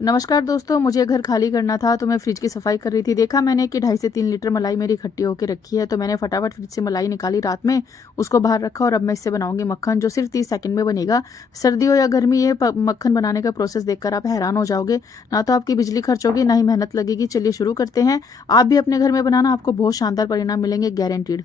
नमस्कार दोस्तों, मुझे घर खाली करना था तो मैं फ्रिज की सफाई कर रही थी। देखा मैंने कि 2.5 से 3 लीटर मलाई मेरी इकट्ठी होकर रखी है, तो मैंने फटाफट फ्रिज से मलाई निकाली रात में, उसको बाहर रखा और अब मैं इससे बनाऊंगी मक्खन जो सिर्फ 30 सेकंड में बनेगा। सर्दी हो या गर्मी, ये मक्खन बनाने का प्रोसेस देखकर आप हैरान हो जाओगे। ना तो आपकी बिजली खर्च होगी, ना ही मेहनत लगेगी। चलिए शुरू करते हैं। आप भी अपने घर में बनाना, आपको बहुत शानदार परिणाम मिलेंगे, गारंटीड।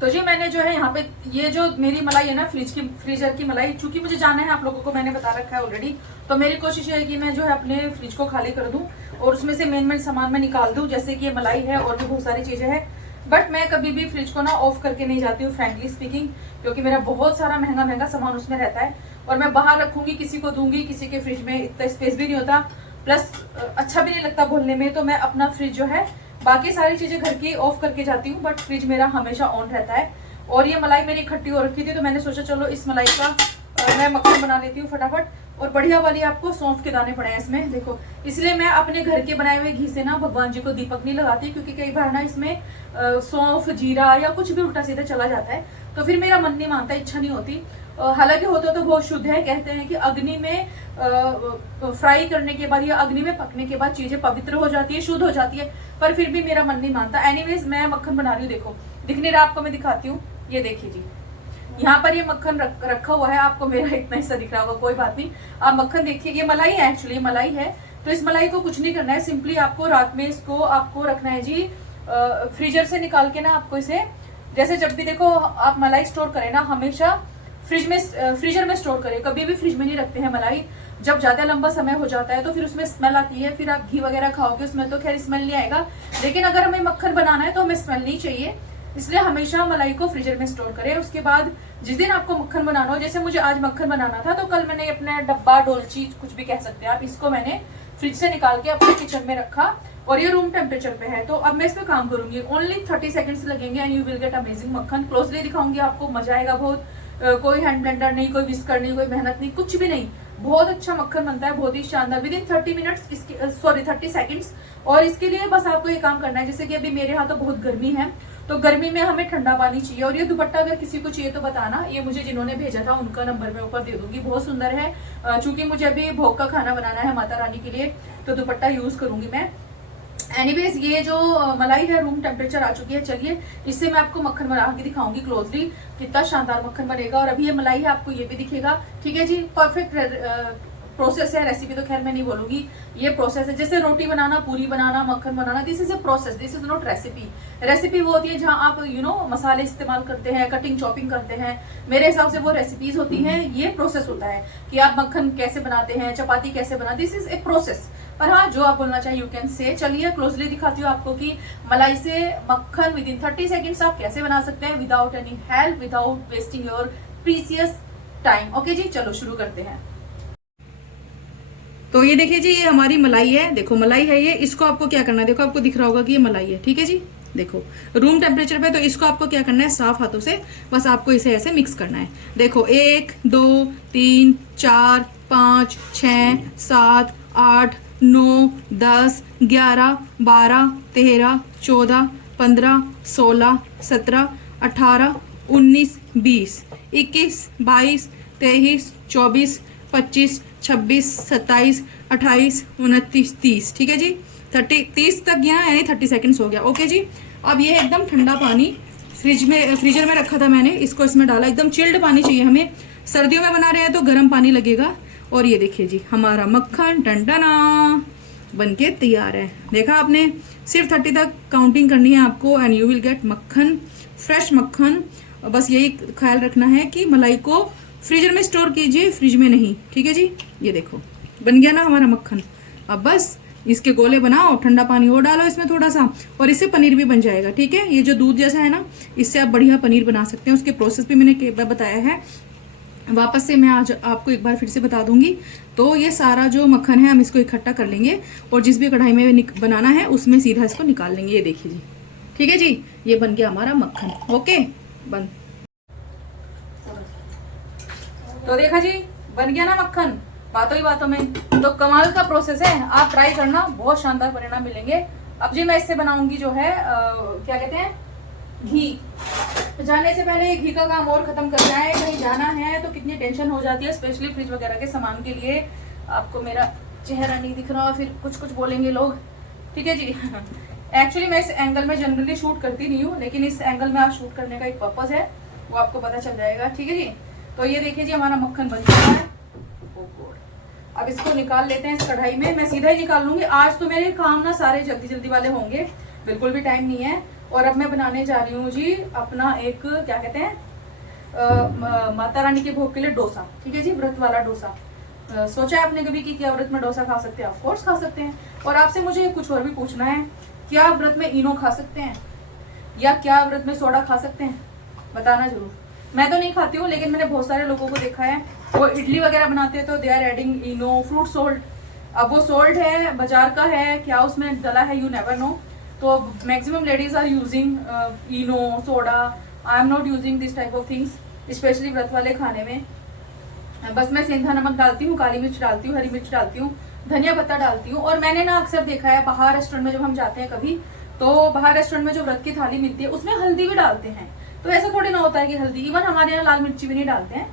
तो जी मैंने जो है यहाँ पे ये जो मेरी मलाई है ना फ्रीजर की मलाई, चूंकि मुझे जाना है, आप लोगों को मैंने बता रखा है ऑलरेडी। तो मेरी कोशिश है कि मैं जो है अपने फ्रिज को खाली कर दूं और उसमें से मेन सामान मैं निकाल दूं, जैसे कि ये मलाई है और भी बहुत सारी चीजें हैं। बट मैं कभी भी फ्रिज को ना ऑफ करके नहीं जाती हूँ, फ्रेंकली स्पीकिंग, क्योंकि मेरा बहुत सारा महंगा महंगा सामान उसमें रहता है और मैं बाहर रखूंगी, किसी को दूंगी, किसी के फ्रिज में इतना स्पेस भी नहीं होता, प्लस अच्छा भी नहीं लगता बोलने में। तो मैं अपना फ्रिज जो है, बाकी सारी चीजें घर की ऑफ करके जाती हूँ, बट फ्रिज मेरा हमेशा ऑन रहता है। और ये मलाई मेरी इकट्ठी हो रखी थी, तो मैंने सोचा चलो इस मलाई का मैं मक्खन बना लेती हूँ फटाफट। और बढ़िया वाली आपको सौंफ के दाने पड़े हैं इसमें, देखो। इसलिए मैं अपने घर के बनाए हुए घी से ना भगवान जी को दीपक नहीं लगाती, क्योंकि कई बार ना इसमें सौंफ, जीरा या कुछ भी उल्टा सीधा चला जाता है, तो फिर मेरा मन नहीं मानता, इच्छा नहीं होती। हालांकि होता तो बहुत शुद्ध है, कहते हैं कि अग्नि में फ्राई करने के बाद या अग्नि में पकने के बाद चीजें पवित्र हो जाती है, शुद्ध हो जाती है, पर फिर भी मेरा मन नहीं मानता। एनीवेज मैं मक्खन बना रही हूँ, देखो दिख नहीं रहा आपको, मैं दिखाती हूँ। ये देखिए जी, यहाँ पर ये मक्खन रखा हुआ है, आपको मेरा इतना हिस्सा दिख रहा होगा, कोई बात नहीं। आप मक्खन देखिए, ये मलाई है, एक्चुअली मलाई है। तो इस मलाई को कुछ नहीं करना है, सिंपली आपको रात में इसको आपको रखना है जी फ्रीजर से निकाल के ना। आपको इसे, जैसे जब भी देखो आप मलाई स्टोर करें ना, हमेशा फ्रीजर में स्टोर करें, कभी भी फ्रिज में नहीं रखते हैं मलाई। जब ज्यादा लंबा समय हो जाता है तो फिर उसमें स्मेल आती है, फिर आप घी वगैरह खाओगे उसमें तो खैर स्मेल नहीं आएगा, लेकिन अगर हमें मक्खन बनाना है तो हमें स्मेल नहीं चाहिए। इसलिए हमेशा मलाई को फ्रीजर में स्टोर करें। उसके बाद जिस दिन आपको मक्खन बनाना हो, जैसे मुझे आज मक्खन बनाना था, तो कल मैंने अपना डब्बा, डोलची, कुछ भी कह सकते हैं आप, इसको मैंने फ्रिज से निकाल के अपने किचन में रखा और ये रूम टेम्परेचर पे है। तो अब मैं इस पे काम करूंगी, ओनली 30 सेकंड्स लगेंगे and you will get amazing मक्खन। क्लोजली दिखाऊंगी आपको, मजा आएगा बहुत। कोई हैंड ब्लेंडर नहीं, कोई विस्कर नहीं, कोई मेहनत नहीं, कुछ भी नहीं, बहुत अच्छा मक्खन बनता है, बहुत ही शानदार, विद इन 30 मिनट्स इसके, सॉरी 30 सेकंड्स। और इसके लिए बस आपको ये काम करना है, जैसे कि अभी मेरे यहाँ तो बहुत गर्मी है, तो गर्मी में हमें ठंडा पानी चाहिए। और ये दुपट्टा अगर किसी को चाहिए तो बताना, ये मुझे जिन्होंने भेजा था उनका नंबर मैं ऊपर दे दूंगी, बहुत सुंदर है। चूंकि मुझे अभी भोग का खाना बनाना है माता रानी के लिए, तो दुपट्टा यूज करूंगी मैं। एनीवेज ये जो मलाई है रूम टेम्परेचर आ चुकी है। चलिए इससे मैं आपको मक्खन बना के दिखाऊंगी क्लोजली, कितना शानदार मक्खन बनेगा। और अभी ये मलाई है, आपको ये भी दिखेगा, ठीक है जी। परफेक्ट प्रोसेस है, रेसिपी तो खैर मैं नहीं बोलूंगी, ये प्रोसेस है। जैसे रोटी बनाना, पूरी बनाना, मक्खन बनाना, this is a process, this is not recipe. Recipe वो होती है जहां आप मसाले इस्तेमाल करते हैं, कटिंग चॉपिंग करते हैं, मेरे हिसाब से वो रेसिपीज होती हैं। ये प्रोसेस होता है कि आप मक्खन कैसे बनाते हैं, चपाती कैसे बनाते, दिस इज ए प्रोसेस। पर हाँ, जो आप बोलना चाहिए यू कैन से। चलिए क्लोजली दिखाती हूँ आपको कि मलाई से मक्खन विद इन 30 सेकेंड्स आप कैसे बना सकते हैं, without any help, without wasting your precious time. Okay जी, चलो शुरू करते हैं। तो ये देखिए जी, ये हमारी मलाई है, देखो मलाई है ये। इसको आपको क्या करना है, देखो आपको दिख रहा होगा कि ये मलाई है, ठीक है जी। देखो रूम टेम्परेचर पे, तो इसको आपको क्या करना है, साफ हाथों से बस आपको इसे ऐसे मिक्स करना है। देखो 1 2 3 4 5 6 7 8 9 10 11 12 13 14 15 16 17 18 19 20 21 22 23 24 25 26 27 28 29 30, ठीक है जी। 30 तक गया, यानी 30 सेकंड्स हो गया। ओके जी। अब ये एकदम ठंडा पानी फ्रीजर में रखा था मैंने, इसको इसमें डाला। एकदम चिल्ड पानी चाहिए हमें, सर्दियों में बना रहे हैं तो गर्म पानी लगेगा। और ये देखिए जी, हमारा मक्खन टंटना बन के तैयार है। देखा आपने, सिर्फ 30 तक काउंटिंग करनी है आपको एंड यू विल गेट मक्खन, फ्रेश मक्खन। बस यही ख्याल रखना है कि मलाई को फ्रीजर में स्टोर कीजिए, फ्रिज में नहीं, ठीक है जी। ये देखो बन गया ना हमारा मक्खन। अब बस इसके गोले बनाओ, ठंडा पानी और डालो इसमें थोड़ा सा, और इससे पनीर भी बन जाएगा, ठीक है। ये जो दूध जैसा है ना, इससे आप बढ़िया पनीर बना सकते हैं। उसके प्रोसेस भी मैंने कई बार बताया है, वापस से मैं आज आपको एक बार फिर से बता दूंगी। तो ये सारा जो मक्खन है हम इसको इकट्ठा कर लेंगे और जिस भी कढ़ाई में बनाना है उसमें सीधा इसको निकाल लेंगे। ये देखिए जी, ठीक है जी, ये बन गया हमारा मक्खन। ओके, बन। तो देखा जी, बन गया ना मक्खन, बातों ही बातों में। तो कमाल का प्रोसेस है, आप ट्राई करना, बहुत शानदार परिणाम मिलेंगे। अब जी मैं इससे बनाऊंगी जो है क्या कहते हैं, घी। तो जाने से पहले घी का काम और खत्म करना है, कहीं जाना है तो कितनी टेंशन हो जाती है, स्पेशली फ्रिज वगैरह के सामान के लिए। आपको मेरा चेहरा नहीं दिख रहा, फिर कुछ कुछ बोलेंगे लोग, ठीक है जी। एक्चुअली मैं इस एंगल में जनरली शूट करती नहीं हूँ, लेकिन इस एंगल में आप शूट करने का एक पर्पज है, वो आपको पता चल जाएगा, ठीक है जी। तो ये देखिए जी हमारा मक्खन बन चुका है। अब इसको निकाल लेते हैं इस कढ़ाई में। मैं सीधा ही निकाल लूंगी, आज तो मेरे काम ना सारे जल्दी जल्दी वाले होंगे, बिल्कुल भी टाइम नहीं है। और अब मैं बनाने जा रही हूँ जी अपना एक क्या कहते हैं माता रानी के भोग के लिए डोसा, ठीक है जी, व्रत वाला डोसा। सोचा है आपने कभी कि क्या व्रत में डोसा खा सकते हैं? ऑफ कोर्स खा सकते हैं। और आपसे मुझे कुछ और भी पूछना है, क्या व्रत में इनो खा सकते हैं या क्या व्रत में सोडा खा सकते हैं? बताना जरूर। मैं तो नहीं खाती हूँ, लेकिन मैंने बहुत सारे लोगों को देखा है, वो इडली वगैरह बनाते हैं तो they are adding Eno, fruit salt. अब वो सोल्ट है, बाजार का है, क्या उसमें डला है, यू नेवर नो। तो maximum ladies are using Eno, soda. I am not using this type of things, specially व्रत वाले खाने में। बस मैं सेंधा नमक डालती हूँ, काली मिर्च डालती हूँ, हरी मिर्च डालती हूँ, धनिया पत्ता डालती हूँ। और मैंने ना अक्सर देखा है बाहर रेस्टोरेंट में जब हम जाते हैं कभी, तो बाहर रेस्टोरेंट में जो व्रत की थाली मिलती है उसमें हल्दी भी डालते हैं। तो ऐसा थोड़ी ना होता है कि हल्दी, इवन हमारे यहाँ लाल मिर्ची भी नहीं डालते हैं।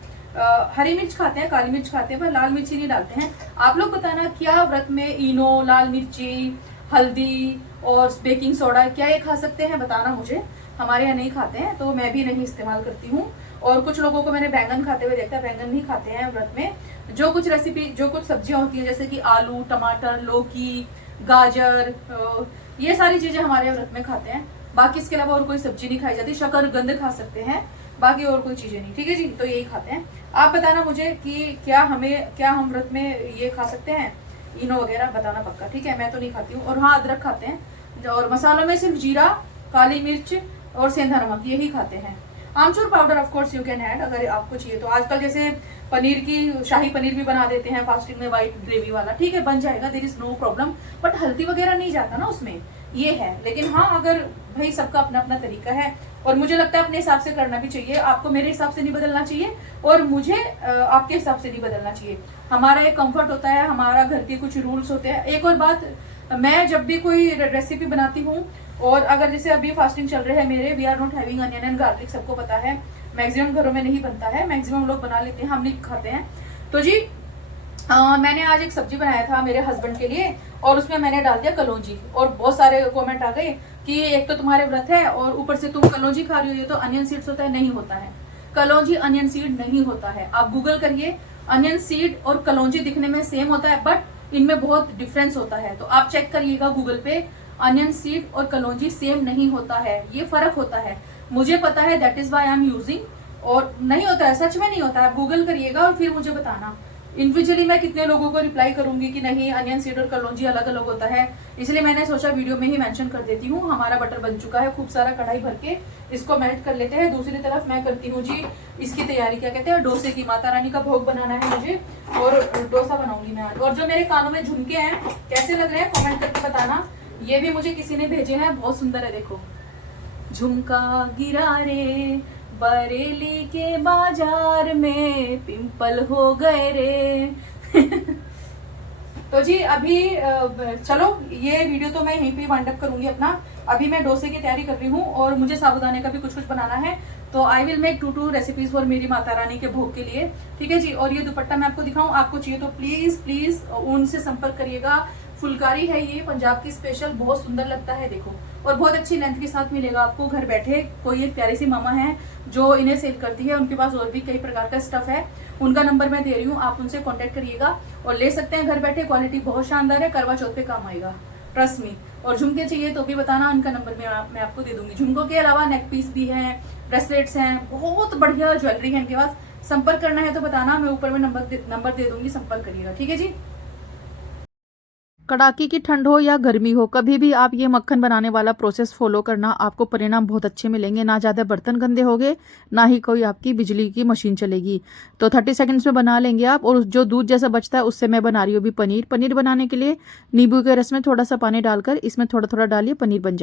हरी मिर्च खाते हैं, काली मिर्च खाते हैं, पर लाल मिर्ची नहीं डालते हैं। आप लोग बताना, क्या व्रत में इनो, लाल मिर्ची, हल्दी और बेकिंग सोडा क्या ये खा सकते हैं? बताना मुझे। हमारे यहाँ नहीं खाते हैं, तो मैं भी नहीं इस्तेमाल करती हूँ। और कुछ लोगों को मैंने बैंगन खाते हुए देखा है, बैंगन नहीं खाते हैं व्रत में। जो कुछ रेसिपी, जो कुछ सब्जियां होती है जैसे कि आलू, टमाटर, लौकी, गाजर, ये सारी चीजें हमारे यहाँ व्रत में खाते हैं। बाकी इसके अलावा और कोई सब्जी नहीं खाई जाती। शकरकंद खा सकते हैं, बाकी और कोई चीजें नहीं, ठीक है जी। तो यही खाते हैं। आप बताना मुझे कि क्या हम व्रत में ये खा सकते हैं, इनो वगैरह, बताना पक्का, ठीक है। मैं तो नहीं खाती हूँ। और हाँ, अदरक खाते हैं। और मसालों में सिर्फ जीरा, काली मिर्च और सेंधा नमक, यही खाते हैं। आमचूर powder of course you can add अगर आपको चाहिए तो। आजकल जैसे पनीर की, शाही पनीर भी बना देते हैं फास्टिंग में, व्हाइट ग्रेवी वाला, ठीक है, बन जाएगा, there is no problem. But हल्दी वगैरह नहीं जाता ना उसमें, ये है। लेकिन हाँ, अगर भाई सबका अपना अपना तरीका है, और मुझे लगता है अपने हिसाब से करना भी चाहिए। आपको मेरे हिसाब से नहीं बदलना चाहिए, और मुझे आपके हिसाब से नहीं बदलना चाहिए। हमारा एक कंफर्ट होता है, हमारा घर के कुछ रूल्स होते हैं। एक और बात, मैं जब भी कोई रेसिपी बनाती हूँ, और अगर जैसे अभी फास्टिंग चल रहे हैं मेरे, we are not having onion and garlic, सबको पता है। मैक्सिमम घरों में नहीं बनता है, मैक्सिमम लोग बना लेते हैं, हम नहीं खाते हैं। तो जी मैंने आज एक सब्जी बनाया था मेरे हस्बैंड के लिए, और उसमें मैंने डाल दिया कलौंजी। और बहुत सारे कमेंट आ गए कि एक तो तुम्हारे व्रत है और ऊपर से तुम कलौंजी खा रही हो, ये तो अनियन सीड्स होता है। नहीं होता है, कलौंजी अनियन सीड नहीं होता है। आप गूगल करिए, अनियन सीड और कलौंजी दिखने में सेम होता है, बट इनमें बहुत डिफरेंस होता है। तो आप चेक करिएगा गूगल पे, अनियन सीड और कलौंजी सेम नहीं होता है, ये फर्क होता है। मुझे पता है, that is why I am using. और नहीं होता है, सच में नहीं होता है। आप गूगल करिएगा और फिर मुझे बताना। इंडिविजुअली मैं कितने लोगों को रिप्लाई करूंगी कि नहीं, अनियन सीड और कलौंजी अलग अलग होता है, इसलिए मैंने सोचा वीडियो में ही मेंशन कर देती हूँ। हमारा बटर बन चुका है खूब सारा, कढ़ाई भर के इसको मेल्ट कर लेते हैं। दूसरी तरफ मैं करती हूँ जी इसकी तैयारी, क्या कहते हैं, डोसे की। माता रानी का भोग बनाना है मुझे, और डोसा बनाऊंगी मैं आज। और जो मेरे कानों में झुमके हैं कैसे लग रहे हैं कमेंट करके बताना। ये भी मुझे किसी ने भेजे हैं, बहुत सुंदर है, देखो। झुमका गिरा रे बरेली के बाजार में, पिंपल हो गए रे। तो जी अभी चलो, ये वीडियो तो मैं यहीं पे वाइंड अप करूंगी अपना। अभी मैं डोसे की तैयारी कर रही हूँ, और मुझे साबुदाने का भी कुछ कुछ बनाना है। तो I will make 2 recipes for मेरी माता रानी के भोग के लिए, ठीक है जी। और ये दुपट्टा मैं आपको दिखाऊं, आपको चाहिए तो प्लीज प्लीज उनसे संपर्क करिएगा। फुलकारी है ये, पंजाब की स्पेशल, बहुत सुंदर लगता है, देखो। और बहुत अच्छी लेंथ के साथ मिलेगा आपको घर बैठे। कोई एक प्यारी सी मामा है जो इन्हें सेल करती है, उनके पास और भी कई प्रकार का स्टफ है। उनका नंबर मैं दे रही हूँ, आप उनसे कांटेक्ट करिएगा और ले सकते हैं घर बैठे। क्वालिटी बहुत शानदार है, करवा चौथ पे काम आएगा, ट्रस्ट मी। और झुमके चाहिए तो भी बताना, उनका नंबर मैं आपको दे दूंगी। झुमकों के अलावा नेक पीस भी है, ब्रेसलेट्स हैं, बहुत बढ़िया ज्वेलरी है इनके पास। संपर्क करना है तो बताना, मैं ऊपर में नंबर दे दूंगी, संपर्क करिएगा, ठीक है जी। कड़ाके की ठंड हो या गर्मी हो, कभी भी आप ये मक्खन बनाने वाला प्रोसेस फॉलो करना, आपको परिणाम बहुत अच्छे मिलेंगे। ना ज़्यादा बर्तन गंदे होंगे, ना ही कोई आपकी बिजली की मशीन चलेगी। तो 30 सेकंड्स में बना लेंगे आप। और जो दूध जैसा बचता है उससे मैं बना रही हूँ अभी पनीर। पनीर बनाने के लिए नींबू के रस में थोड़ा सा पानी डालकर इसमें थोड़ा थोड़ा डालिए, पनीर बन जाए।